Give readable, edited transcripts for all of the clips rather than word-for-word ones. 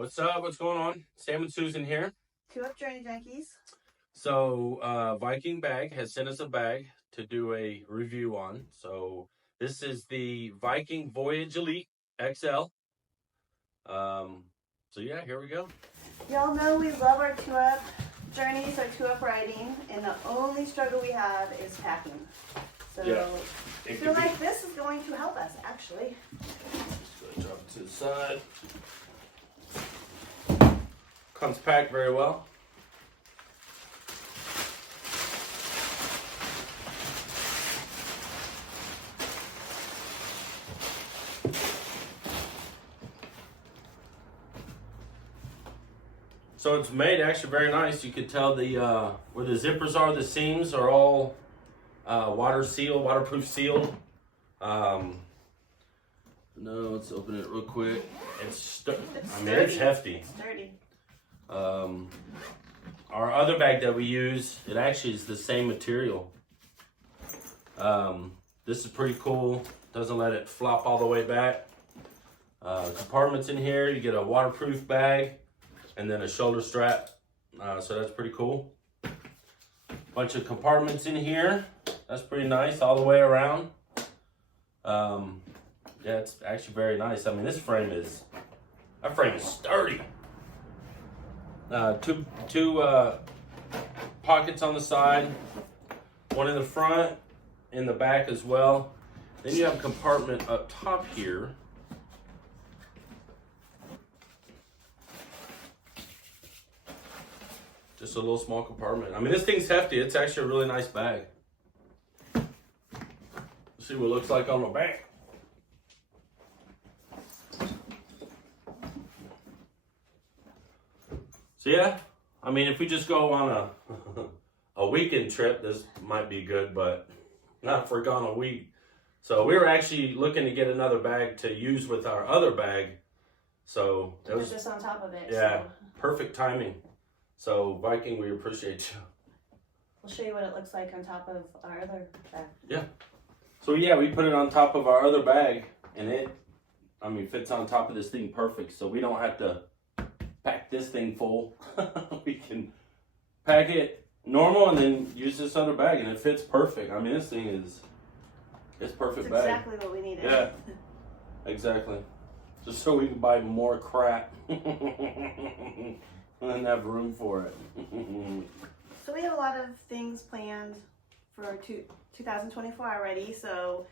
What's up? What's going on? Sam and Susan here. Two up Journey Junkies. So Viking Bag has sent us a bag to do a review on. So this is the Viking Voyage Elite XL. So yeah, here we go. Y'all know we love our two up journeys, our two up riding, and the only struggle we have is packing. So Yeah, I feel like this is going to help us actually. Just gonna drop it to the side. Comes packed very well. So it's made actually very nice. You can tell the where the zippers are, the seams are all waterproof sealed. No, let's open it real quick. It's hefty. It's sturdy. Our other bag that we use, it actually is the same material. This is pretty cool. Doesn't let it flop all the way back. Compartments in here. You get a waterproof bag and then a shoulder strap. So that's pretty cool. Bunch of compartments in here. That's pretty nice all the way around. Yeah, it's actually very nice. I mean, that frame is sturdy. Two pockets on the side, one in the front, in the back as well. Then you have a compartment up top here. Just a little small compartment. I mean, this thing's hefty. It's actually a really nice bag. Let's see what it looks like on the back. So yeah, I mean, if we just go on a weekend trip, this might be good, but not if we're gone a week. So we were actually looking to get another bag to use with our other bag. So it was just on top of it. Yeah, so. Perfect timing. So Viking, we appreciate you. We'll show you what it looks like on top of our other bag. Yeah. So yeah, we put it on top of our other bag, and it, I mean, fits on top of this thing perfect. So we don't have to pack this thing full. We can pack it normal and then use this other bag, and it fits perfect. I mean, this thing it's perfect it's bag. Exactly what we needed. Yeah, exactly. Just so we can buy more crap and have room for it. So we have a lot of things planned for 2024 already. So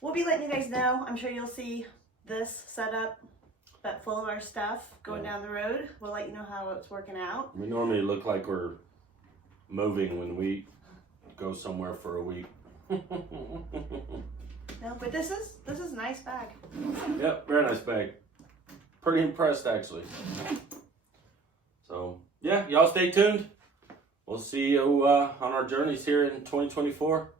we'll be letting you guys know. I'm sure you'll see this setup, but full of our stuff going down the road. We'll let you know how it's working out. We normally look like we're moving when we go somewhere for a week. No, but this is a nice bag. Yep, very nice bag. Pretty impressed actually. So yeah, y'all stay tuned. We'll see you on our journeys here in 2024.